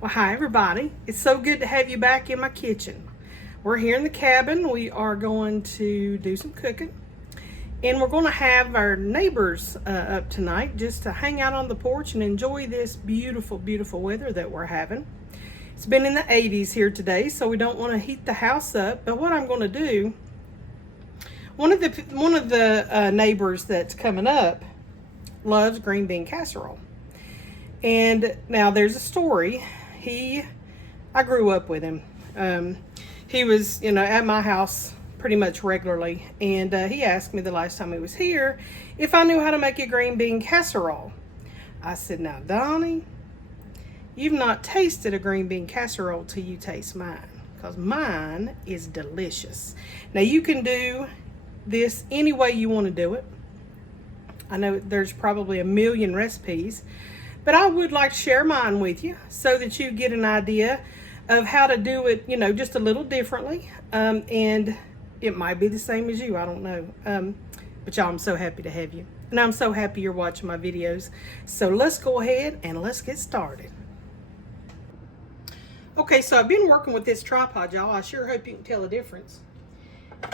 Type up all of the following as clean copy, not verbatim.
Well, hi everybody. It's so good to have you back in my kitchen. We're here in the cabin. We are going to do some cooking. And we're going to have our neighbors up tonight just to hang out on the porch and enjoy this beautiful, beautiful weather that we're having. It's been in the 80s here today, so we don't want to heat the house up. But what I'm going to do, one of the neighbors that's coming up loves green bean casserole. And now there's a story. I grew up with him. He was, at my house pretty much regularly. And he asked me the last time he was here if I knew how to make a green bean casserole. I said, now, Donnie, you've not tasted a green bean casserole till you taste mine, because mine is delicious. Now, you can do this any way you want to do it. I know there's probably a million recipes, but I would like to share mine with you so that you get an idea of how to do it, just a little differently. And it might be the same as you, I don't know. But y'all, I'm so happy to have you. And I'm so happy you're watching my videos. So let's go ahead and let's get started. Okay, so I've been working with this tripod, y'all. I sure hope you can tell the difference.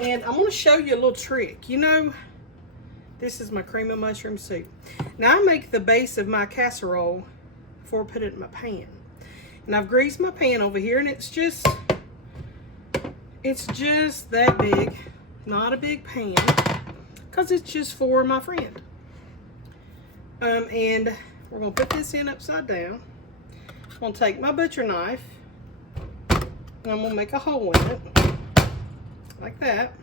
And I'm going to show you a little trick. This is my cream of mushroom soup. Now, I make the base of my casserole before I put it in my pan. And I've greased my pan over here, and it's just that big. Not a big pan, because it's just for my friend. And we're going to put this in upside down. I'm going to take my butcher knife, and I'm going to make a hole in it, like that.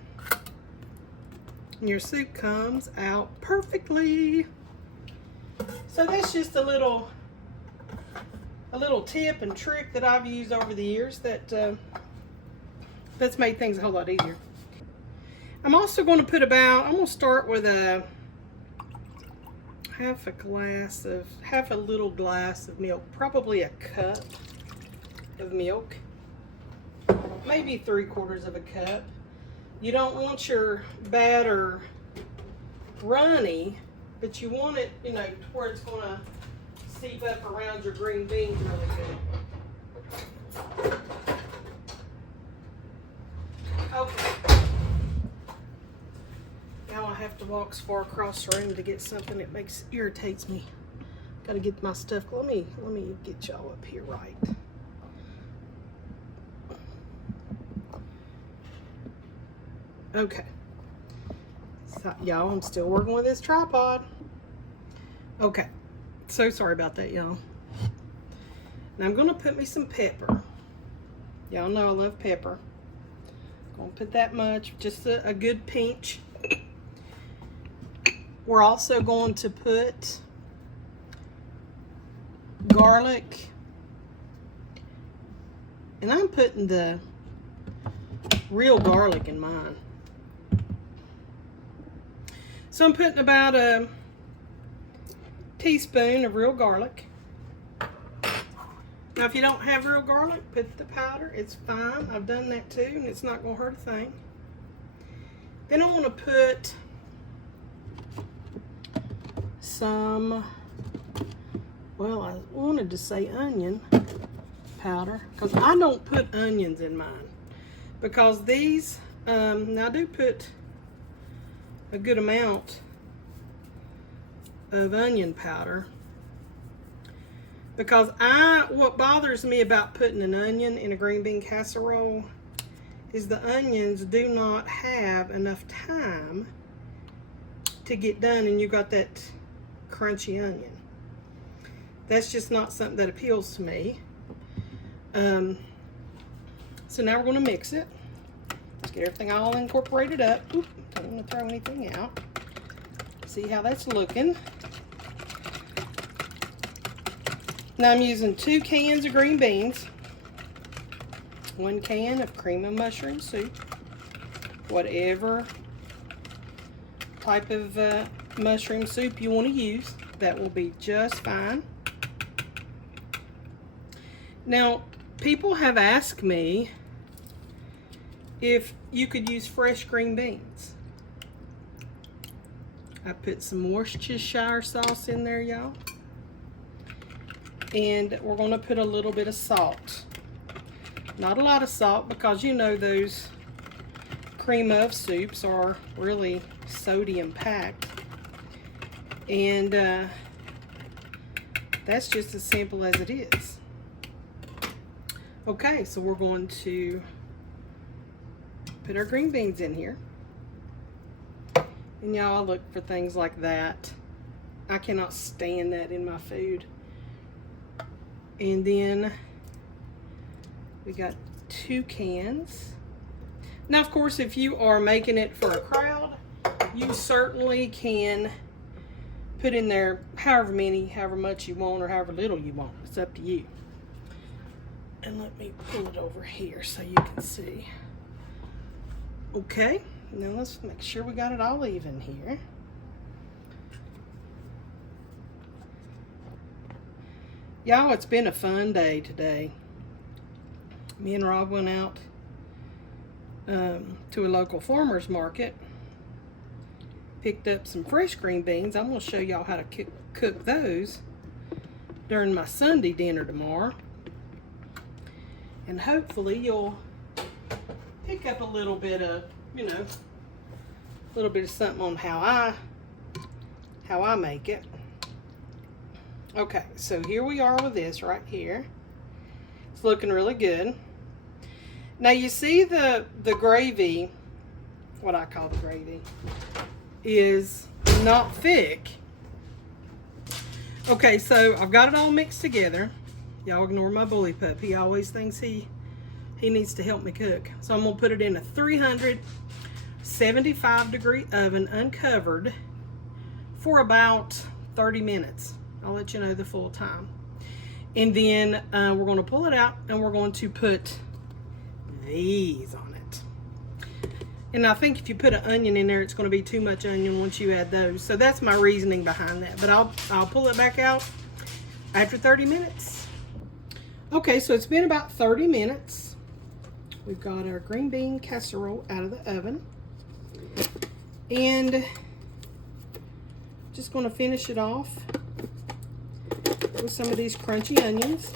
And your soup comes out perfectly. So that's just a little tip and trick that I've used over the years that's made things a whole lot easier. I'm also going to put I'm going to start with a half a little glass of milk, probably a cup of milk, maybe 3/4 of a cup. You don't want your batter runny, but you want it, to where it's going to seep up around your green beans really good. Okay. Now I have to walk as far across the room to get something that irritates me. Got to get my stuff. Let me get y'all up here right. Okay, so, y'all, I'm still working with this tripod. Okay, so sorry about that, y'all. Now I'm gonna put me some pepper. Y'all know I love pepper. Gonna put that much, just a good pinch. We're also going to put garlic, and I'm putting the real garlic in mine. So I'm putting about a teaspoon of real garlic. Now, if you don't have real garlic, put the powder. It's fine. I've done that too, and it's not going to hurt a thing. Then I want to put some, well, I wanted to say onion powder, because I don't put onions in mine. Because these, now I do put a good amount of onion powder, because what bothers me about putting an onion in a green bean casserole is the onions do not have enough time to get done, and you got that crunchy onion. That's just not something that appeals to me. So now we're going to mix it. Let's get everything all incorporated up. Oop, don't want to throw anything out. See how that's looking. Now I'm using 2 cans of green beans, 1 can of cream of mushroom soup, whatever type of mushroom soup you want to use, that will be just fine. Now, people have asked me if you could use fresh green beans. I put some Worcestershire sauce in there, y'all. And we're going to put a little bit of salt. Not a lot of salt, because you know those cream of soups are really sodium packed. And that's just as simple as it is. Okay, so we're going to put our green beans in here. And y'all, look for things like that. I cannot stand that in my food. And then we got 2 cans. Now, of course, if you are making it for a crowd, you certainly can put in there however much you want, or however little you want. It's up to you. And let me pull it over here so you can see. Okay, now let's make sure we got it all even here. Y'all, it's been a fun day today. Me and Rob went out to a local farmer's market, picked up some fresh green beans. I'm going to show y'all how to cook those during my Sunday dinner tomorrow. And hopefully you'll pick up a little bit of, you know, a little bit of something on how I make it. Okay, so here we are with this right here. It's looking really good. Now you see the gravy, what I call the gravy, is not thick. Okay, so I've got it all mixed together. Y'all ignore my bully pup. He always thinks he needs to help me cook. So I'm gonna put it in a 375-degree oven uncovered for about 30 minutes. I'll let you know the full time. And then we're going to pull it out, and we're going to put these on it. And I think if you put an onion in there, it's going to be too much onion once you add those. So that's my reasoning behind that. But I'll pull it back out after 30 minutes. Okay, so it's been about 30 minutes. We've got our green bean casserole out of the oven. And just going to finish it off with some of these crunchy onions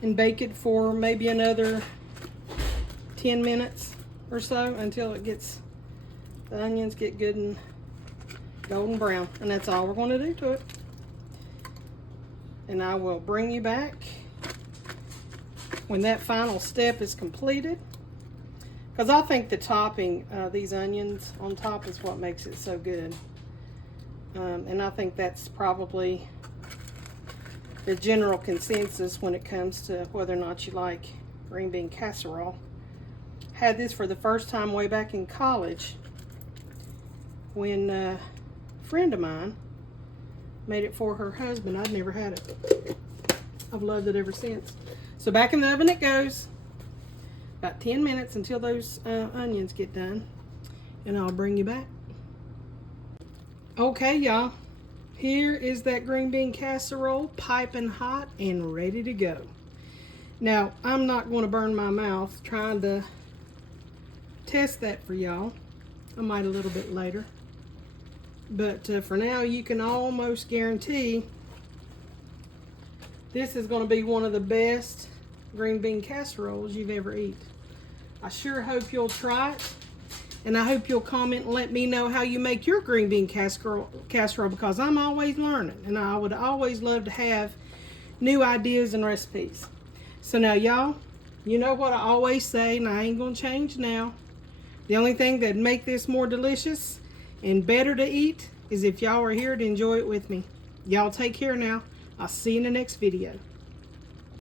and bake it for maybe another 10 minutes or so until the onions get good and golden brown. And that's all we're going to do to it. And I will bring you back when that final step is completed, because I think the topping, these onions on top, is what makes it so good. And I think that's probably the general consensus when it comes to whether or not you like green bean casserole. Had this for the first time way back in college when a friend of mine made it for her husband. I'd never had it. I've loved it ever since. So back in the oven it goes. About 10 minutes until those onions get done. And I'll bring you back. Okay, y'all, here is that green bean casserole, piping hot and ready to go. Now, I'm not going to burn my mouth trying to test that for y'all. I might a little bit later. But for now, you can almost guarantee this is going to be one of the best green bean casseroles you've ever eaten. I sure hope you'll try it. And I hope you'll comment and let me know how you make your green bean casserole, because I'm always learning. And I would always love to have new ideas and recipes. So now, y'all, you know what I always say, and I ain't going to change now. The only thing that'd make this more delicious and better to eat is if y'all are here to enjoy it with me. Y'all take care now. I'll see you in the next video.